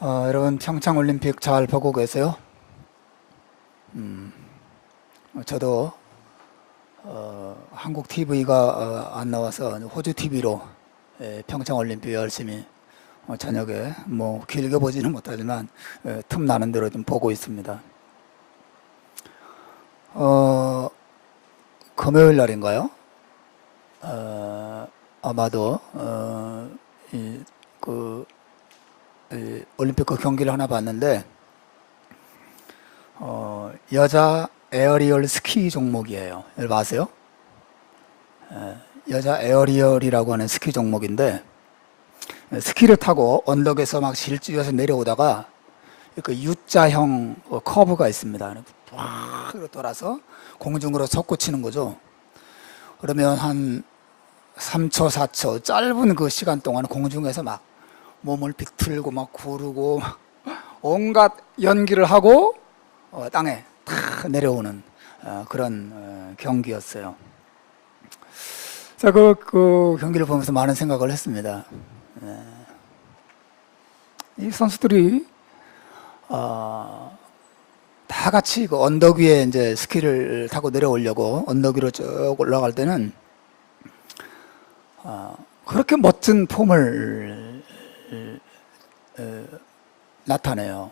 여러분 평창올림픽 잘 보고 계세요? 저도 한국 TV가 안 나와서 호주 TV로 평창올림픽 열심히 저녁에 뭐 길게 보지는 못하지만 틈 나는 대로 좀 보고 있습니다. 금요일 날인가요? 아마도 올림픽 그 경기를 하나 봤는데 여자 에어리얼 스키 종목이에요. 여러분 아세요? 여자 에어리얼이라고 하는 스키 종목인데 스키를 타고 언덕에서 막 질주해서 내려오다가 그 U자형 커브가 있습니다. 쫙 돌아서 공중으로 솟구치는 거죠. 그러면 한 3초, 4초 짧은 그 시간 동안 공중에서 막 몸을 비틀고 막 구르고 온갖 연기를 하고 땅에 탁 내려오는 그런 경기였어요. 자, 그 경기를 보면서 많은 생각을 했습니다. 이 선수들이 다 같이 그 언덕 위에 이제 스키를 타고 내려오려고 언덕 위로 쭉 올라갈 때는 그렇게 멋진 폼을 나타내요.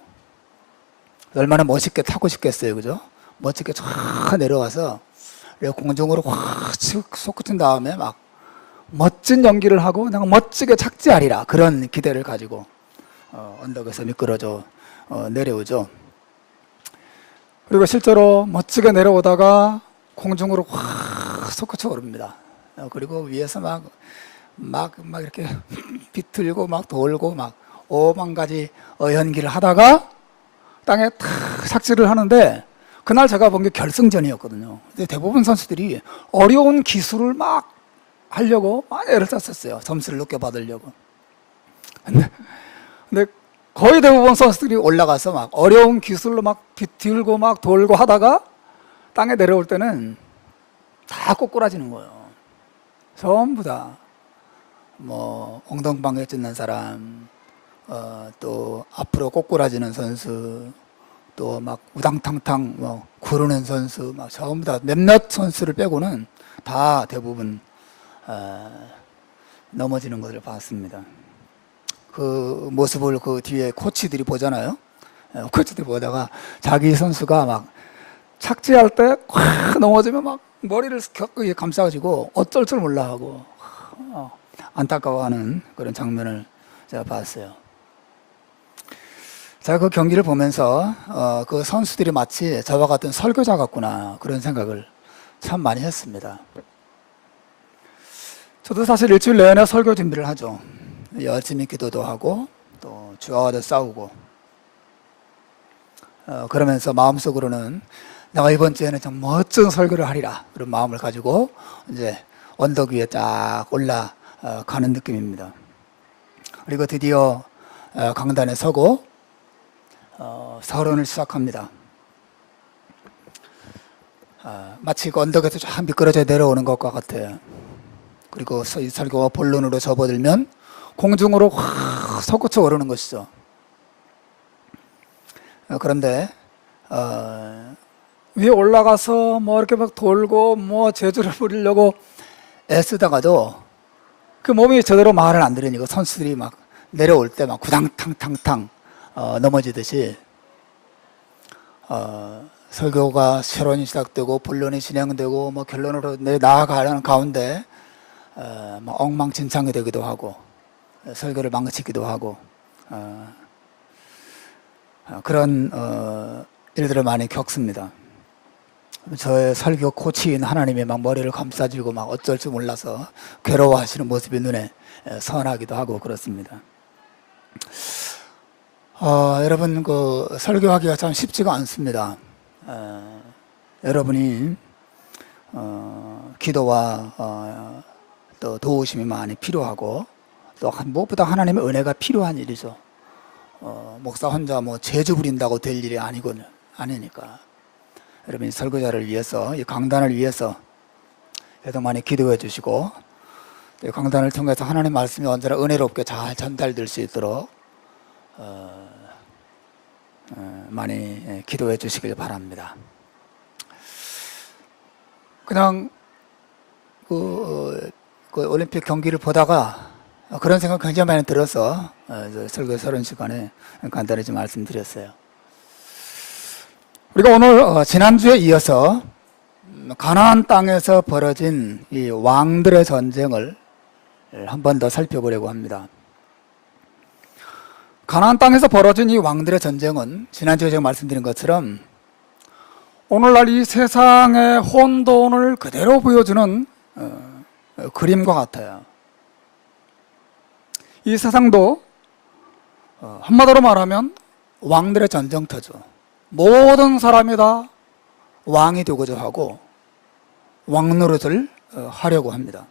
얼마나 멋있게 타고 싶겠어요, 그죠? 멋지게 쫙 내려와서 공중으로 확 솟구친 다음에 막 멋진 연기를 하고 내가 멋지게 착지하리라 그런 기대를 가지고 언덕에서 미끄러져 내려오죠. 그리고 실제로 멋지게 내려오다가 공중으로 확 솟구쳐 오릅니다. 그리고 위에서 막 이렇게 비틀고 막 돌고 막 오만 가지 연기를 하다가 땅에 탁 착지를 하는데 그날 제가 본 게 결승전이었거든요. 근데 대부분 선수들이 어려운 기술을 막 하려고 많이 애를 썼었어요. 점수를 높게 받으려고. 근데 거의 대부분 선수들이 올라가서 막 어려운 기술로 막 비틀고 막 돌고 하다가 땅에 내려올 때는 다 꼬꾸라지는 거예요. 전부 다. 뭐 엉덩방에 찢는 사람, 또 앞으로 꼬꾸라지는 선수, 또 막 우당탕탕 뭐 구르는 선수, 막 전부 다 몇몇 선수를 빼고는 다 대부분 넘어지는 것을 봤습니다. 그 모습을 그 뒤에 코치들이 보잖아요. 코치들이 보다가 자기 선수가 막 착지할 때 콱 넘어지면 막 머리를 감싸가지고 어쩔 줄 몰라 하고 안타까워하는 그런 장면을 제가 봤어요. 제가 그 경기를 보면서 그 선수들이 마치 저와 같은 설교자 같구나 그런 생각을 참 많이 했습니다. 저도 사실 일주일 내내 설교 준비를 하죠. 열심히 기도도 하고 또 주와도 싸우고 그러면서 마음속으로는 내가 이번 주에는 좀 멋진 설교를 하리라 그런 마음을 가지고 이제 언덕 위에 쫙 올라가는 느낌입니다. 그리고 드디어 강단에 서고 서론을 시작합니다. 마치 그 언덕에서 쫙 미끄러져 내려오는 것과 같아요. 그리고 이 설교가 본론으로 접어들면 공중으로 확 솟구쳐 오르는 것이죠. 그런데 위에 올라가서 뭐 이렇게 막 돌고 뭐 재주를 부리려고 애쓰다가도 그 몸이 제대로 말을 안 들으니까 선수들이 막 내려올 때 막 구당탕탕탕 넘어지듯이 설교가 서론이 시작되고 본론이 진행되고 뭐 결론으로 나아가는 가운데 막 엉망진창이 되기도 하고 설교를 망치기도 하고 그런 일들을 많이 겪습니다. 저의 설교 코치인 하나님이 막 머리를 감싸주고 막 어쩔 줄 몰라서 괴로워하시는 모습이 눈에 선하기도 하고 그렇습니다. 여러분 그 설교하기가 참 쉽지가 않습니다. 여러분이 기도와 또 도우심이 많이 필요하고 또 무엇보다 하나님의 은혜가 필요한 일이죠. 목사 혼자 뭐 재주 부린다고 될 일이 아니니까 여러분이 설교자를 위해서 이 강단을 위해서 계속 많이 기도해 주시고 강단을 통해서 하나님의 말씀이 언제나 은혜롭게 잘 전달될 수 있도록 많이 기도해 주시길 바랍니다. 그냥 그 올림픽 경기를 보다가 그런 생각 굉장히 많이 들어서 설교 서론 시간에 간단히 좀 말씀드렸어요. 우리가 오늘 지난주에 이어서 가나안 땅에서 벌어진 이 왕들의 전쟁을 한 번 더 살펴보려고 합니다. 가나안 땅에서 벌어진 이 왕들의 전쟁은 지난주에 제가 말씀드린 것처럼 오늘날 이 세상의 혼돈을 그대로 보여주는 그림과 같아요. 이 세상도 한마디로 말하면 왕들의 전쟁터죠. 모든 사람이 다 왕이 되고자 하고 왕 노릇을 하려고 합니다.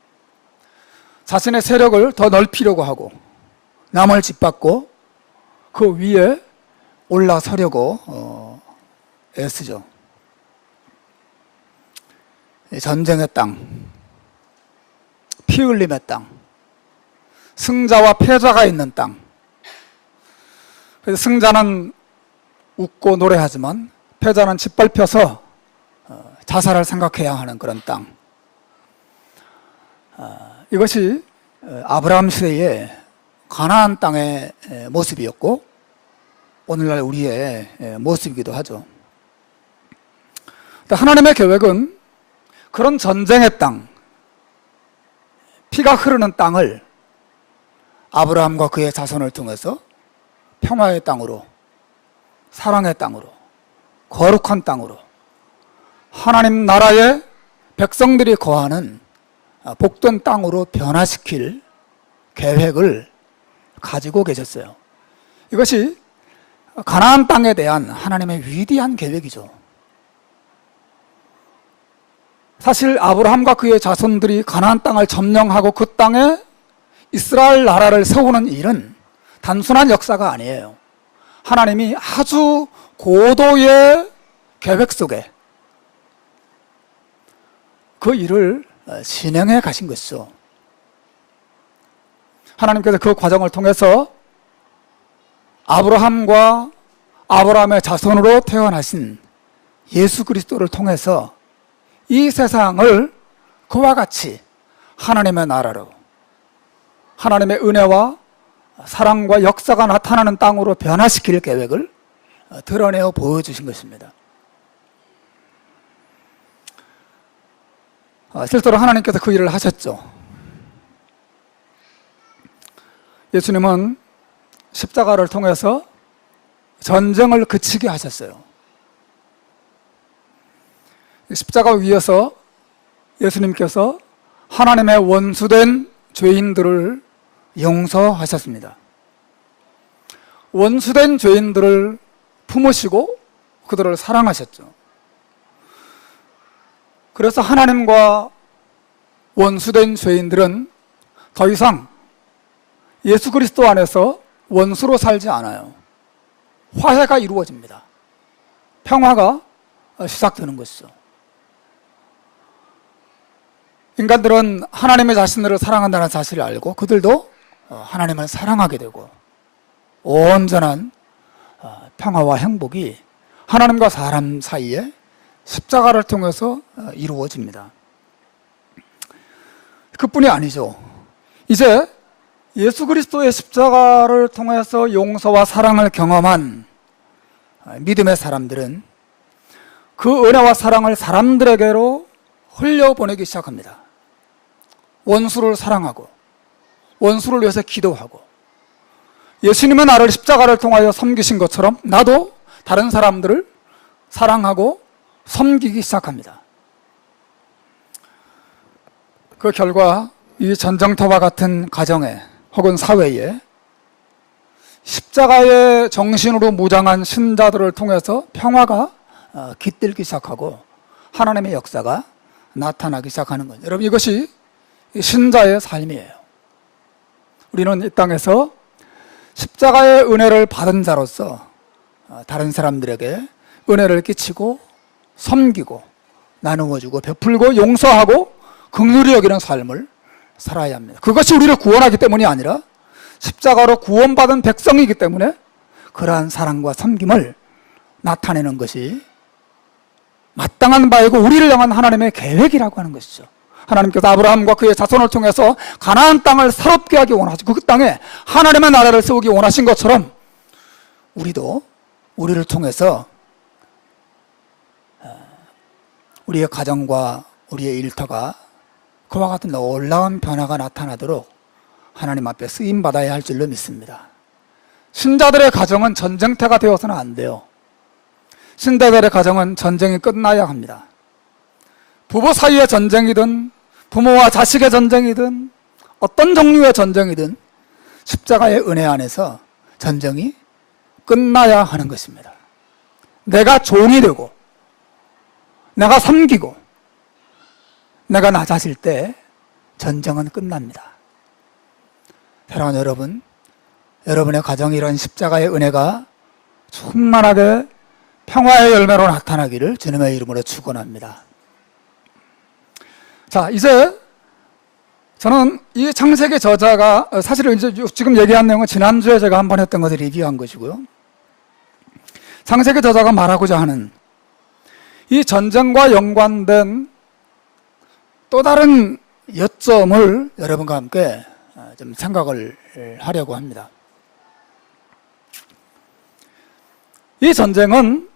자신의 세력을 더 넓히려고 하고 남을 짓밟고 그 위에 올라서려고 애쓰죠. 전쟁의 땅, 피 흘림의 땅, 승자와 패자가 있는 땅. 그래서 승자는 웃고 노래하지만 패자는 짓밟혀서 자살을 생각해야 하는 그런 땅. 이것이 아브라함 시대의 가나안 땅의 모습이었고 오늘날 우리의 모습이기도 하죠. 하나님의 계획은 그런 전쟁의 땅, 피가 흐르는 땅을 아브라함과 그의 자손을 통해서 평화의 땅으로, 사랑의 땅으로, 거룩한 땅으로, 하나님 나라의 백성들이 거하는 복된 땅으로 변화시킬 계획을 가지고 계셨어요. 이것이 가나안 땅에 대한 하나님의 위대한 계획이죠. 사실 아브라함과 그의 자손들이 가나안 땅을 점령하고 그 땅에 이스라엘 나라를 세우는 일은 단순한 역사가 아니에요. 하나님이 아주 고도의 계획 속에 그 일을 진행해 가신 것이죠. 하나님께서 그 과정을 통해서 아브라함과 아브라함의 자손으로 태어나신 예수 그리스도를 통해서 이 세상을 그와 같이 하나님의 나라로, 하나님의 은혜와 사랑과 역사가 나타나는 땅으로 변화시킬 계획을 드러내어 보여주신 것입니다. 실제로 하나님께서 그 일을 하셨죠. 예수님은 십자가를 통해서 전쟁을 그치게 하셨어요. 십자가 위에서 예수님께서 하나님의 원수된 죄인들을 용서하셨습니다. 원수된 죄인들을 품으시고 그들을 사랑하셨죠. 그래서 하나님과 원수된 죄인들은 더 이상 예수 그리스도 안에서 원수로 살지 않아요. 화해가 이루어집니다. 평화가 시작되는 것이죠. 인간들은 하나님의 자신들을 사랑한다는 사실을 알고 그들도 하나님을 사랑하게 되고 온전한 평화와 행복이 하나님과 사람 사이에 십자가를 통해서 이루어집니다. 그뿐이 아니죠. 이제 예수 그리스도의 십자가를 통해서 용서와 사랑을 경험한 믿음의 사람들은 그 은혜와 사랑을 사람들에게로 흘려보내기 시작합니다. 원수를 사랑하고 원수를 위해서 기도하고 예수님은 나를 십자가를 통하여 섬기신 것처럼 나도 다른 사람들을 사랑하고 섬기기 시작합니다. 그 결과 이 전쟁터와 같은 가정에 혹은 사회에 십자가의 정신으로 무장한 신자들을 통해서 평화가 깃들기 시작하고 하나님의 역사가 나타나기 시작하는 거죠. 여러분, 이것이 신자의 삶이에요. 우리는 이 땅에서 십자가의 은혜를 받은 자로서 다른 사람들에게 은혜를 끼치고 섬기고 나누어주고 베풀고 용서하고 긍휼히 여기는 삶을 살아야 합니다. 그것이 우리를 구원하기 때문이 아니라 십자가로 구원받은 백성이기 때문에 그러한 사랑과 섬김을 나타내는 것이 마땅한 바이고 우리를 향한 하나님의 계획이라고 하는 것이죠. 하나님께서 아브라함과 그의 자손을 통해서 가나안 땅을 새롭게 하기 원하시고 그 땅에 하나님의 나라를 세우기 원하신 것처럼 우리도 우리를 통해서 우리의 가정과 우리의 일터가 그와 같은 놀라운 변화가 나타나도록 하나님 앞에 쓰임받아야 할 줄로 믿습니다. 신자들의 가정은 전쟁터가 되어서는 안 돼요. 신자들의 가정은 전쟁이 끝나야 합니다. 부부 사이의 전쟁이든 부모와 자식의 전쟁이든 어떤 종류의 전쟁이든 십자가의 은혜 안에서 전쟁이 끝나야 하는 것입니다. 내가 종이 되고 내가 섬기고 내가 낮아질 때 전쟁은 끝납니다. 사랑하는 여러분, 여러분의 가정에 이런 십자가의 은혜가 충만하게 평화의 열매로 나타나기를 주님의 이름으로 축원합니다. 자, 이제 저는 이 창세기 저자가 사실은 이제 지금 얘기한 내용은 지난주에 제가 한번 했던 것을 리뷰한 것이고요. 창세기 저자가 말하고자 하는 이 전쟁과 연관된 또 다른 요점을 여러분과 함께 좀 생각을 하려고 합니다. 이 전쟁은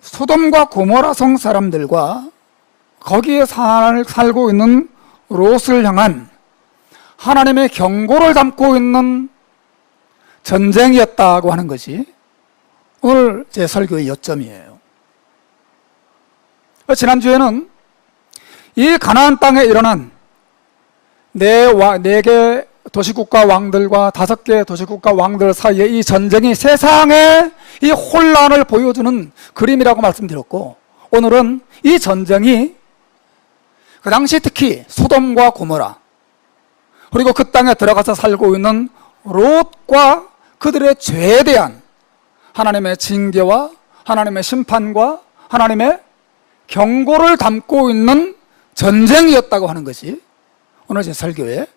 소돔과 고모라 성 사람들과 거기에 살고 있는 롯을 향한 하나님의 경고를 담고 있는 전쟁이었다고 하는 것이 오늘 제 설교의 요점이에요. 지난주에는 이 가나안 땅에 일어난 네 개 도시국가 왕들과 5개 도시국가 왕들 사이에 이 전쟁이 세상의 이 혼란을 보여주는 그림이라고 말씀드렸고, 오늘은 이 전쟁이 그 당시 특히 소돔과 고모라 그리고 그 땅에 들어가서 살고 있는 롯과 그들의 죄에 대한 하나님의 징계와 하나님의 심판과 하나님의 경고를 담고 있는 전쟁이었다고 하는 것이 오늘 제 설교의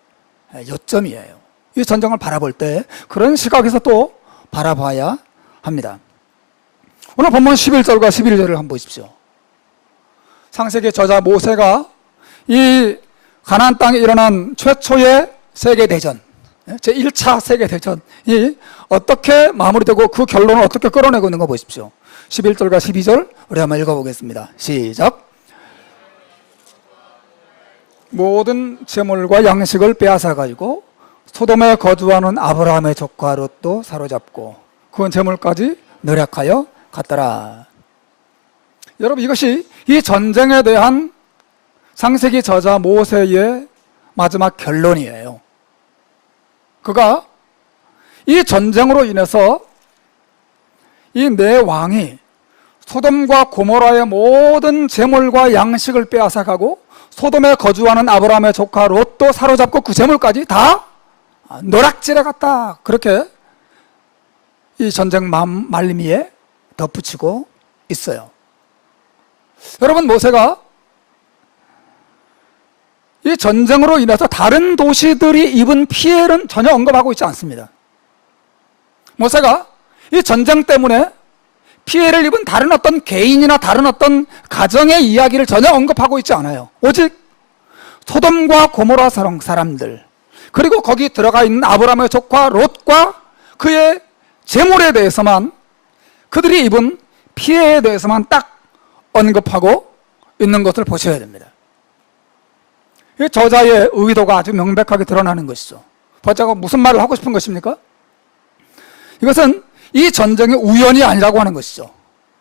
요점이에요. 이 전쟁을 바라볼 때 그런 시각에서 또 바라봐야 합니다. 오늘 본문 11절과 11절을 한번 보십시오. 창세기 저자 모세가 이 가나안 땅에 일어난 최초의 세계대전, 제1차 세계대전이 어떻게 마무리되고 그 결론을 어떻게 끌어내고 있는 거 보십시오. 11절과 12절 우리 한번 읽어보겠습니다. 시작. 모든 재물과 양식을 빼앗아가지고 소돔에 거주하는 아브라함의 조카 롯도 사로잡고 그 재물까지 노력하여 갔더라. 여러분, 이것이 이 전쟁에 대한 창세기 저자 모세의 마지막 결론이에요. 그가 이 전쟁으로 인해서 이 네 왕이 소돔과 고모라의 모든 재물과 양식을 빼앗아가고 소돔에 거주하는 아브라함의 조카 롯도 사로잡고 그 재물까지 다 노략질해 갔다. 그렇게 이 전쟁 말미에 덧붙이고 있어요. 여러분, 모세가 이 전쟁으로 인해서 다른 도시들이 입은 피해는 전혀 언급하고 있지 않습니다. 모세가 이 전쟁 때문에 피해를 입은 다른 어떤 개인이나 다른 어떤 가정의 이야기를 전혀 언급하고 있지 않아요. 오직 소돔과 고모라 사람들, 그리고 거기 들어가 있는 아브라함의 조카 롯과 그의 재물에 대해서만, 그들이 입은 피해에 대해서만 딱 언급하고 있는 것을 보셔야 됩니다. 이 저자의 의도가 아주 명백하게 드러나는 것이죠. 저자가 무슨 말을 하고 싶은 것입니까? 이것은 이 전쟁이 우연이 아니라고 하는 것이죠.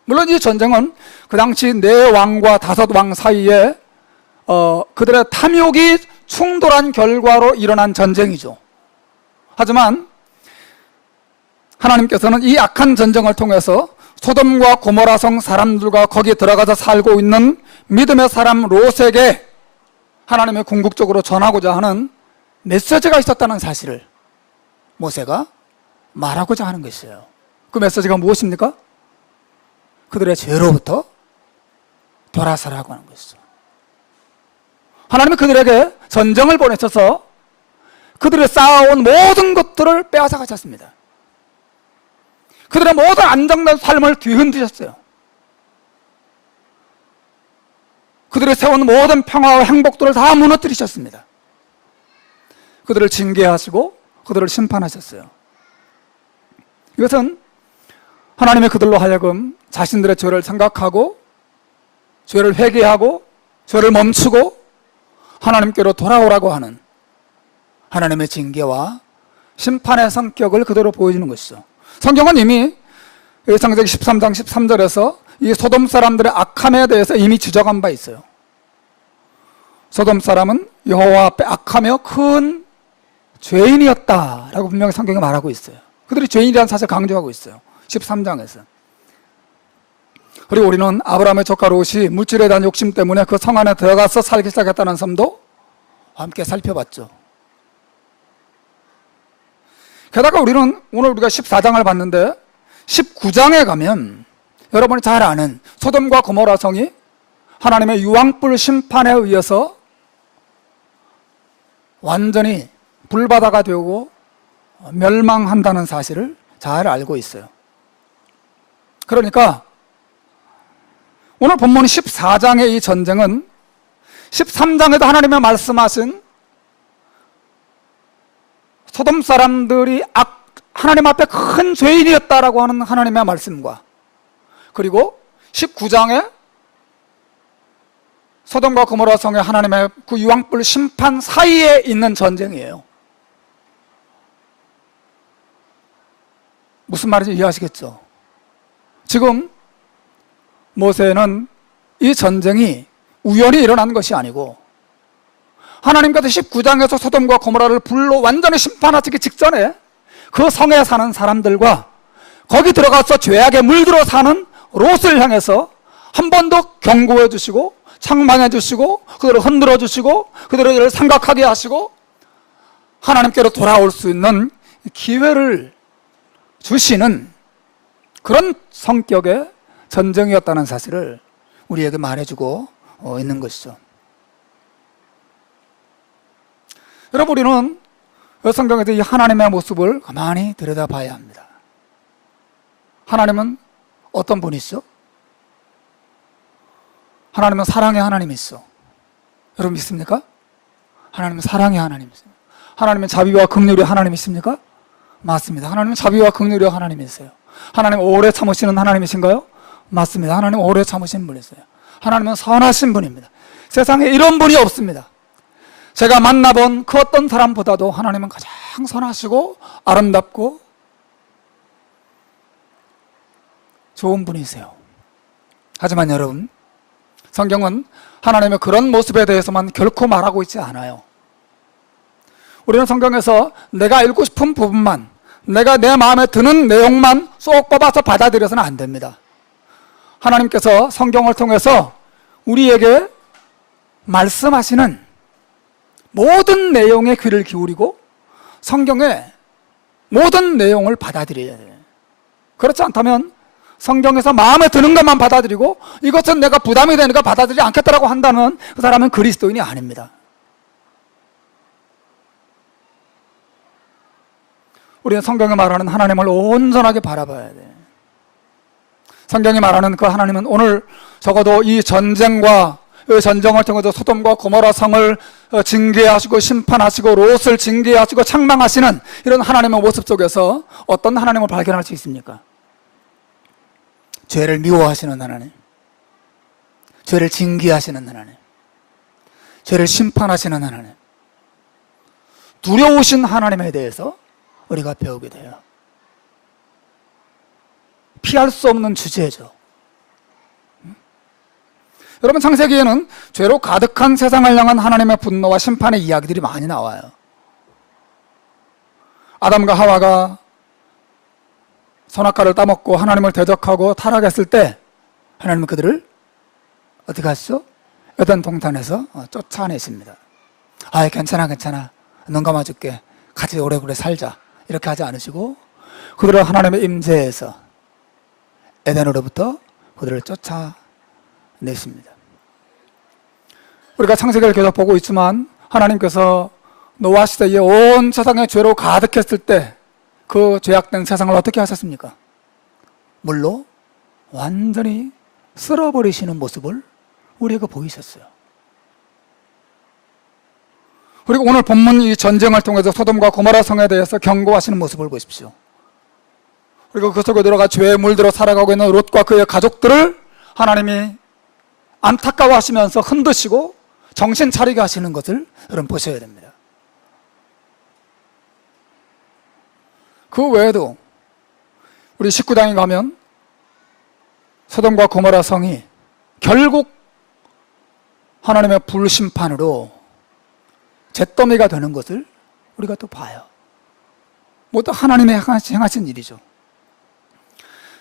물론 이 전쟁은 그 당시 4왕과 5왕 사이에 그들의 탐욕이 충돌한 결과로 일어난 전쟁이죠. 하지만 하나님께서는 이 악한 전쟁을 통해서 소돔과 고모라 성 사람들과 거기에 들어가서 살고 있는 믿음의 사람 롯에게 하나님의 궁극적으로 전하고자 하는 메시지가 있었다는 사실을 모세가 말하고자 하는 것이에요. 그 메시지가 무엇입니까? 그들의 죄로부터 돌아서라고 하는 것이죠. 하나님은 그들에게 전쟁을 보내셔서 그들이 쌓아온 모든 것들을 빼앗아 가셨습니다. 그들의 모든 안정된 삶을 뒤흔드셨어요. 그들이 세운 모든 평화와 행복들을 다 무너뜨리셨습니다. 그들을 징계하시고 그들을 심판하셨어요. 이것은 하나님의 그들로 하여금 자신들의 죄를 생각하고 죄를 회개하고 죄를 멈추고 하나님께로 돌아오라고 하는 하나님의 징계와 심판의 성격을 그대로 보여주는 것이죠. 성경은 이미 창세기 13장 13절에서 이 소돔 사람들의 악함에 대해서 이미 지적한 바 있어요. 소돔 사람은 여호와 앞에 악하며 큰 죄인이었다라고 분명히 성경에 말하고 있어요. 그들이 죄인이라는 사실을 강조하고 있어요. 13장에서. 그리고 우리는 아브라함의 조카 롯이 물질에 대한 욕심 때문에 그 성 안에 들어가서 살기 시작했다는 점도 함께 살펴봤죠. 게다가 우리는 오늘 우리가 14장을 봤는데 19장에 가면 여러분이 잘 아는 소돔과 고모라 성이 하나님의 유황불 심판에 의해서 완전히 불바다가 되고 멸망한다는 사실을 잘 알고 있어요. 그러니까 오늘 본문 14장의 이 전쟁은 13장에도 하나님의 말씀하신 소돔 사람들이 하나님 앞에 큰 죄인이었다라고 하는 하나님의 말씀과 그리고 19장에 소돔과 고모라 성의 하나님의 그 유황불 심판 사이에 있는 전쟁이에요. 무슨 말인지 이해하시겠죠? 지금 모세는 이 전쟁이 우연히 일어난 것이 아니고 하나님께서 19장에서 소돔과 고모라를 불로 완전히 심판하시기 직전에 그 성에 사는 사람들과 거기 들어가서 죄악에 물들어 사는 롯을 향해서 한 번 더 경고해 주시고 책망해 주시고 그들을 흔들어 주시고 그들을 생각하게 하시고 하나님께로 돌아올 수 있는 기회를 주시는 그런 성격의 전쟁이었다는 사실을 우리에게 말해주고 있는 것이죠. 여러분, 우리는 성경에서 이 하나님의 모습을 가만히 들여다봐야 합니다. 하나님은 어떤 분이시죠? 하나님은 사랑의 하나님이시죠. 여러분 믿습니까? 하나님은 사랑의 하나님이세요. 하나님은 자비와 긍휼의 하나님이십니까? 맞습니다. 하나님은 자비와 긍휼의 하나님이세요. 하나님 오래 참으시는 하나님이신가요? 맞습니다. 하나님 오래 참으신 분이세요. 하나님은 선하신 분입니다. 세상에 이런 분이 없습니다. 제가 만나본 그 어떤 사람보다도 하나님은 가장 선하시고 아름답고 좋은 분이세요. 하지만 여러분, 성경은 하나님의 그런 모습에 대해서만 결코 말하고 있지 않아요. 우리는 성경에서 내가 읽고 싶은 부분만, 내가 내 마음에 드는 내용만 쏙 뽑아서 받아들여서는 안 됩니다. 하나님께서 성경을 통해서 우리에게 말씀하시는 모든 내용에 귀를 기울이고 성경의 모든 내용을 받아들여야 돼요. 그렇지 않다면 성경에서 마음에 드는 것만 받아들이고 이것은 내가 부담이 되니까 받아들이지 않겠다라고 한다면 그 사람은 그리스도인이 아닙니다. 우리는 성경에 말하는 하나님을 온전하게 바라봐야 돼요. 성경이 말하는 그 하나님은 오늘 적어도 이 전쟁과 이 전쟁을 통해서 소돔과 고모라 성을 징계하시고 심판하시고 롯을 징계하시고 책망하시는 이런 하나님의 모습 속에서 어떤 하나님을 발견할 수 있습니까? 죄를 미워하시는 하나님, 죄를 징계하시는 하나님, 죄를 심판하시는 하나님, 두려우신 하나님에 대해서 우리가 배우게 돼요. 피할 수 없는 주제죠. 여러분, 창세기에는 죄로 가득한 세상을 향한 하나님의 분노와 심판의 이야기들이 많이 나와요. 아담과 하와가 선악과를 따먹고 하나님을 대적하고 타락했을 때 하나님은 그들을 어떻게 하시죠? 에덴 동산에서 쫓아내십니다. 아, 괜찮아 눈 감아줄게, 같이 오래오래 살자, 이렇게 하지 않으시고 그들을 하나님의 임재에서 에덴으로부터 그들을 쫓아내십니다. 우리가 창세기를 계속 보고 있지만 하나님께서 노아 시대에 온 세상에 죄로 가득했을 때 그 죄악된 세상을 어떻게 하셨습니까? 물로 완전히 쓸어버리시는 모습을 우리에게 보이셨어요. 그리고 오늘 본문 이 전쟁을 통해서 소돔과 고모라 성에 대해서 경고하시는 모습을 보십시오. 그리고 그 속에 들어가 죄에 물들어 살아가고 있는 롯과 그의 가족들을 하나님이 안타까워하시면서 흔드시고 정신 차리게 하시는 것을 여러분 보셔야 됩니다. 그 외에도 우리 19장에 가면 소돔과 고모라 성이 결국 하나님의 불심판으로 잿더미가 되는 것을 우리가 또 봐요. 모두 하나님이 행하신 일이죠.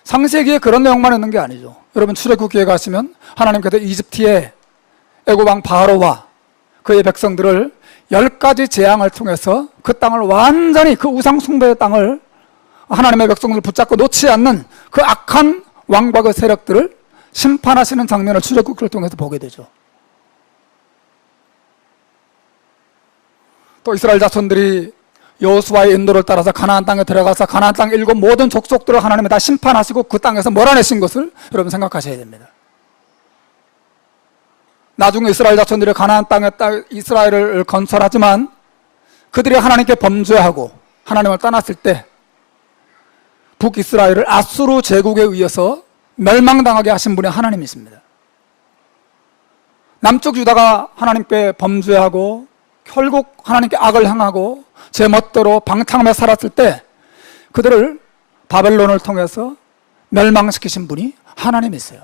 창세기에 그런 내용만 있는 게 아니죠. 여러분 출애굽기에 가시면 하나님께서 이집트의 애굽왕 바로와 그의 백성들을 10가지 재앙을 통해서 그 땅을 완전히 그 우상 숭배의 땅을 하나님의 백성들을 붙잡고 놓지 않는 그 악한 왕과 그 세력들을 심판하시는 장면을 출애굽기를 통해서 보게 되죠. 또 이스라엘 자손들이 여호수아의 인도를 따라서 가나안 땅에 들어가서 가나안 땅 7 모든 족속들을 하나님이 다 심판하시고 그 땅에서 몰아내신 것을 여러분 생각하셔야 됩니다. 나중에 이스라엘 자손들이 가나안 땅에 이스라엘을 건설하지만 그들이 하나님께 범죄하고 하나님을 떠났을 때 북이스라엘을 아수르 제국에 의해서 멸망당하게 하신 분이 하나님이십니다. 남쪽 유다가 하나님께 범죄하고 결국 하나님께 악을 행하고 제 멋대로 방탕하며 살았을 때 그들을 바벨론을 통해서 멸망시키신 분이 하나님이세요.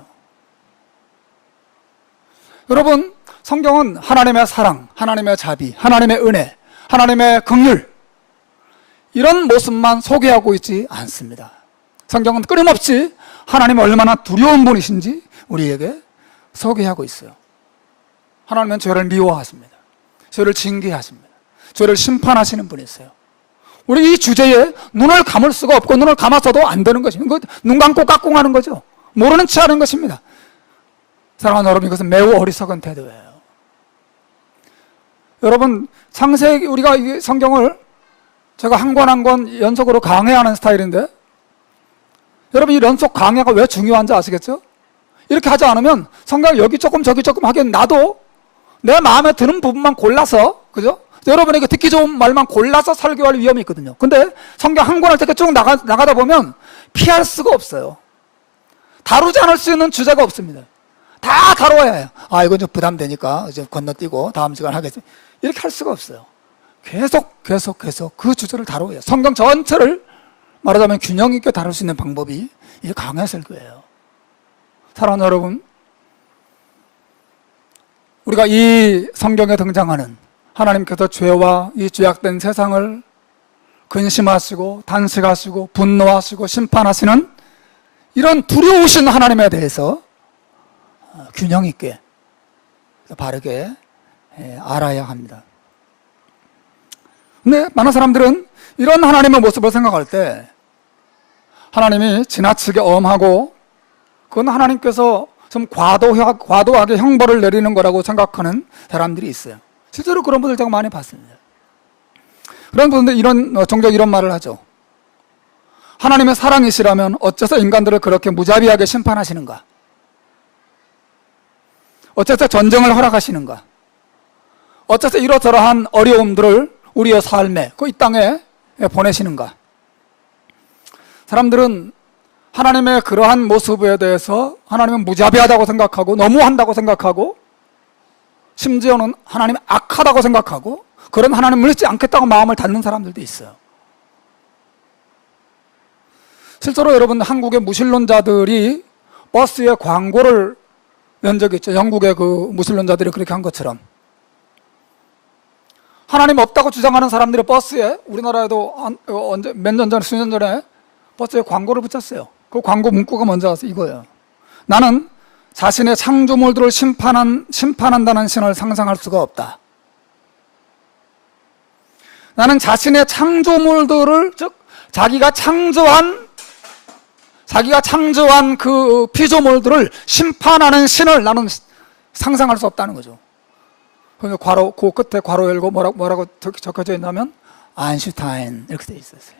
여러분, 성경은 하나님의 사랑, 하나님의 자비, 하나님의 은혜, 하나님의 긍휼 이런 모습만 소개하고 있지 않습니다. 성경은 끊임없이 하나님이 얼마나 두려운 분이신지 우리에게 소개하고 있어요. 하나님은 죄를 미워하십니다. 죄를 징계하십니다. 죄를 심판하시는 분이세요. 우리 이 주제에 눈을 감을 수가 없고 눈을 감아서도 안 되는 것입니다. 눈 감고 깍꿍하는 거죠. 모르는 체 하는 것입니다. 사랑하는 여러분, 이것은 매우 어리석은 태도예요. 여러분, 창세기 우리가 이 성경을 제가 한 권 한 권 연속으로 강해하는 스타일인데 여러분, 이 연속 강해가 왜 중요한지 아시겠죠? 이렇게 하지 않으면 성경을 여기 조금 저기 조금 하긴 나도 내 마음에 드는 부분만 골라서, 그죠? 여러분에게 듣기 좋은 말만 골라서 설교할 위험이 있거든요. 근데 성경 한 권을 이렇게 쭉 나가다 보면 피할 수가 없어요. 다루지 않을 수 있는 주제가 없습니다. 다 다뤄야 해요. 아, 이건 좀 부담되니까 이제 건너뛰고 다음 시간 하겠습니다. 이렇게 할 수가 없어요. 계속 그 주제를 다뤄야 해요. 성경 전체를 말하자면 균형 있게 다룰 수 있는 방법이 이게 강해 설교예요. 사랑하는 여러분, 우리가 이 성경에 등장하는 하나님께서 죄와 이 죄악된 세상을 근심하시고 단식하시고 분노하시고 심판하시는 이런 두려우신 하나님에 대해서 균형 있게 바르게 알아야 합니다. 근데 많은 사람들은 이런 하나님의 모습을 생각할 때 하나님이 지나치게 엄하고 그건 하나님께서 좀 과도하게 형벌을 내리는 거라고 생각하는 사람들이 있어요. 실제로 그런 분들 제가 많이 봤습니다. 그런 분들 종종 이런 말을 하죠. 하나님의 사랑이시라면 어째서 인간들을 그렇게 무자비하게 심판하시는가? 어째서 전쟁을 허락하시는가? 어째서 이러저러한 어려움들을 우리의 삶에, 이 땅에 보내시는가? 사람들은 하나님의 그러한 모습에 대해서 하나님은 무자비하다고 생각하고 너무한다고 생각하고 심지어는 하나님이 악하다고 생각하고 그런 하나님을 믿지 않겠다고 마음을 닫는 사람들도 있어요. 실제로 여러분, 한국의 무신론자들이 버스에 광고를 낸 적이 있죠. 영국의 그 무신론자들이 그렇게 한 것처럼 하나님 없다고 주장하는 사람들이 버스에, 우리나라에도 몇 년 전에, 수년 전에 버스에 광고를 붙였어요. 그 광고 문구가 뭔지 아세요? 이거예요. 나는 자신의 창조물들을 심판한다는 신을 상상할 수가 없다. 나는 자신의 창조물들을, 즉 자기가 창조한 그 피조물들을 심판하는 신을 나는 상상할 수 없다는 거죠. 그래서 그 끝에 괄호 열고 뭐라고 적혀져 있냐면 아인슈타인 이렇게 돼 있었어요.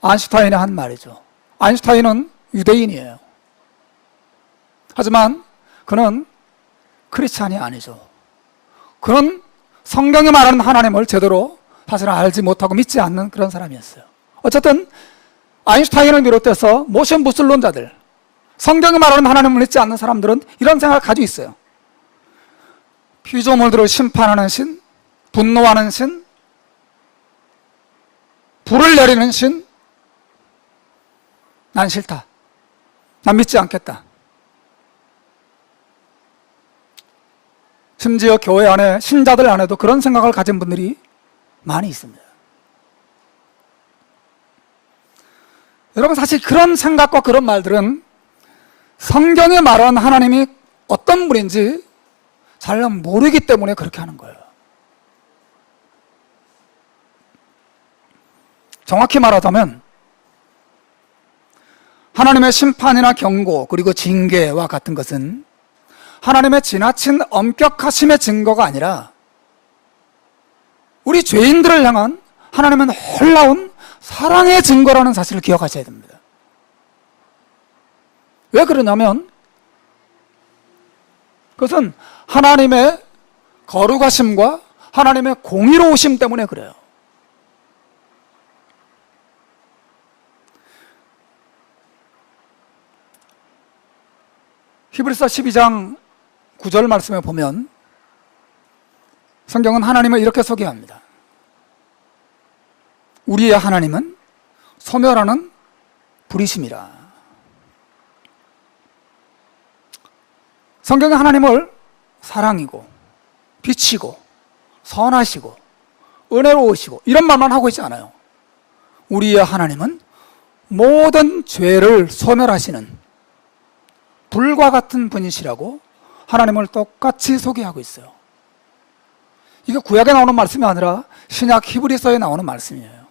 아인슈타인이 한 말이죠. 아인슈타인은 유대인이에요. 하지만 그는 크리스찬이 아니죠. 그는 성경이 말하는 하나님을 제대로 사실 알지 못하고 믿지 않는 그런 사람이었어요. 어쨌든 아인슈타인을 비롯해서 모든 무슬론자들, 성경이 말하는 하나님을 믿지 않는 사람들은 이런 생각을 가지고 있어요. 피조물들을 심판하는 신, 분노하는 신, 불을 내리는 신, 난 싫다. 난 믿지 않겠다. 심지어 교회 안에, 신자들 안에도 그런 생각을 가진 분들이 많이 있습니다. 여러분, 사실 그런 생각과 그런 말들은 성경에 말하는 하나님이 어떤 분인지 잘 모르기 때문에 그렇게 하는 거예요. 정확히 말하자면 하나님의 심판이나 경고 그리고 징계와 같은 것은 하나님의 지나친 엄격하심의 증거가 아니라 우리 죄인들을 향한 하나님의 놀라운 사랑의 증거라는 사실을 기억하셔야 됩니다. 왜 그러냐면 그것은 하나님의 거룩하심과 하나님의 공의로우심 때문에 그래요. 히브리서 12장 9절 말씀에 보면 성경은 하나님을 이렇게 소개합니다. 우리의 하나님은 소멸하는 불이심이라. 성경은 하나님을 사랑이고 빛이고 선하시고 은혜로우시고 이런 말만 하고 있지 않아요. 우리의 하나님은 모든 죄를 소멸하시는 불과 같은 분이시라고 하나님을 똑같이 소개하고 있어요. 이게 구약에 나오는 말씀이 아니라 신약 히브리서에 나오는 말씀이에요.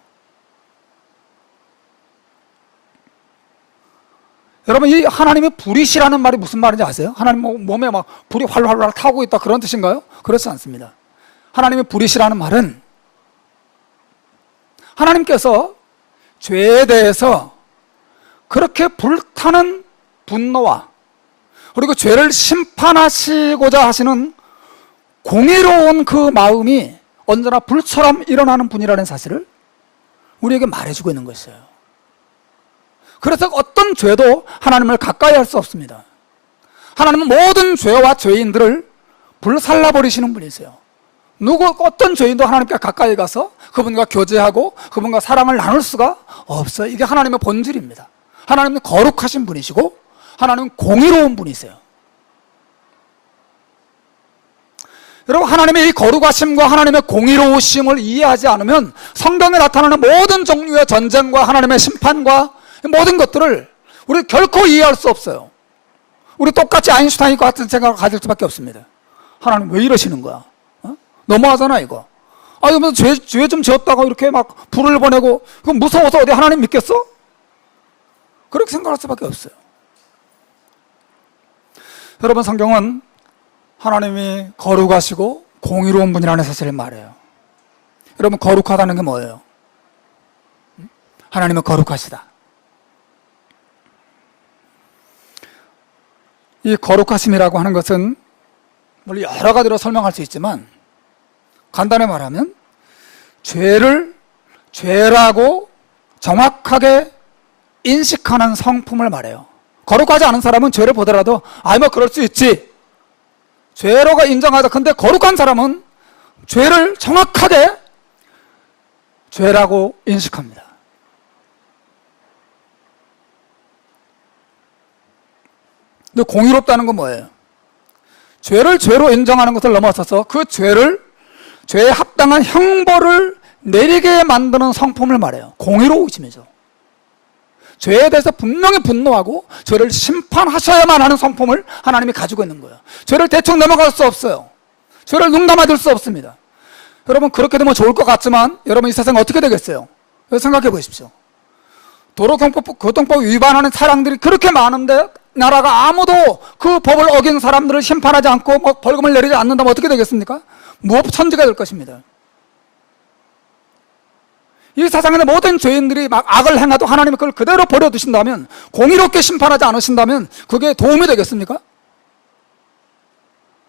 여러분, 이 하나님의 불이시라는 말이 무슨 말인지 아세요? 하나님 몸에 막 불이 활활활 타고 있다 그런 뜻인가요? 그렇지 않습니다. 하나님의 불이시라는 말은 하나님께서 죄에 대해서 그렇게 불타는 분노와 그리고 죄를 심판하시고자 하시는 공의로운 그 마음이 언제나 불처럼 일어나는 분이라는 사실을 우리에게 말해주고 있는 것이에요. 그래서 어떤 죄도 하나님을 가까이 할 수 없습니다. 하나님은 모든 죄와 죄인들을 불살라버리시는 분이세요. 어떤 죄인도 하나님께 가까이 가서 그분과 교제하고 그분과 사랑을 나눌 수가 없어요. 이게 하나님의 본질입니다. 하나님은 거룩하신 분이시고 하나님은 공의로운 분이세요. 여러분, 하나님의 이 거룩하심과 하나님의 공의로우심을 이해하지 않으면 성경에 나타나는 모든 종류의 전쟁과 하나님의 심판과 모든 것들을 우리 결코 이해할 수 없어요. 우리 똑같이 아인슈타인과 같은 생각을 가질 수밖에 없습니다. 하나님 왜 이러시는 거야? 너무하잖아 이거. 이거 죄 좀 지었다가 이렇게 막 불을 보내고 그럼 무서워서 어디 하나님 믿겠어? 그렇게 생각할 수밖에 없어요. 여러분, 성경은 하나님이 거룩하시고 공의로운 분이라는 사실을 말해요. 여러분, 거룩하다는 게 뭐예요? 하나님은 거룩하시다. 이 거룩하심이라고 하는 것은 물론 여러 가지로 설명할 수 있지만 간단히 말하면 죄를 죄라고 정확하게 인식하는 성품을 말해요. 거룩하지 않은 사람은 죄를 보더라도 뭐 그럴 수 있지, 죄로가 인정하다. 근데 거룩한 사람은 죄를 정확하게 죄라고 인식합니다. 근데 공의롭다는 건 뭐예요? 죄를 죄로 인정하는 것을 넘어서서 그 죄에 합당한 형벌을 내리게 만드는 성품을 말해요. 공의로우심이죠. 죄에 대해서 분명히 분노하고 죄를 심판하셔야만 하는 성품을 하나님이 가지고 있는 거예요. 죄를 대충 넘어갈 수 없어요. 죄를 눈 감아둘 수 없습니다. 여러분, 그렇게 되면 좋을 것 같지만 여러분, 이 세상 어떻게 되겠어요? 생각해 보십시오. 도로교통법, 교통법 위반하는 차량들이 그렇게 많은데 나라가 아무도 그 법을 어긴 사람들을 심판하지 않고 벌금을 내리지 않는다면 어떻게 되겠습니까? 무법천지가 될 것입니다. 이 세상의 모든 죄인들이 막 악을 행하도 하나님이 그걸 그대로 버려두신다면, 공의롭게 심판하지 않으신다면 그게 도움이 되겠습니까?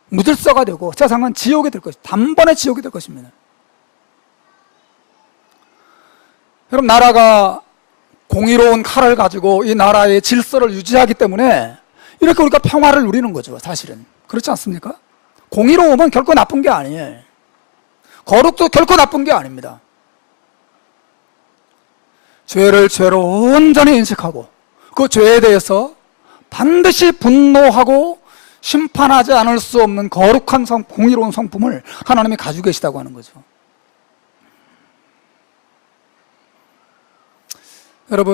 무질서가 되고 세상은 지옥이 될 것입니다. 단번에 지옥이 될 것입니다. 그럼 나라가 공의로운 칼을 가지고 이 나라의 질서를 유지하기 때문에 이렇게 우리가 평화를 누리는 거죠. 사실은 그렇지 않습니까? 공의로움은 결코 나쁜 게 아니에요. 거룩도 결코 나쁜 게 아닙니다. 죄를 죄로 온전히 인식하고 그 죄에 대해서 반드시 분노하고 심판하지 않을 수 없는 거룩한 공의로운 성품을 하나님이 가지고 계시다고 하는 거죠.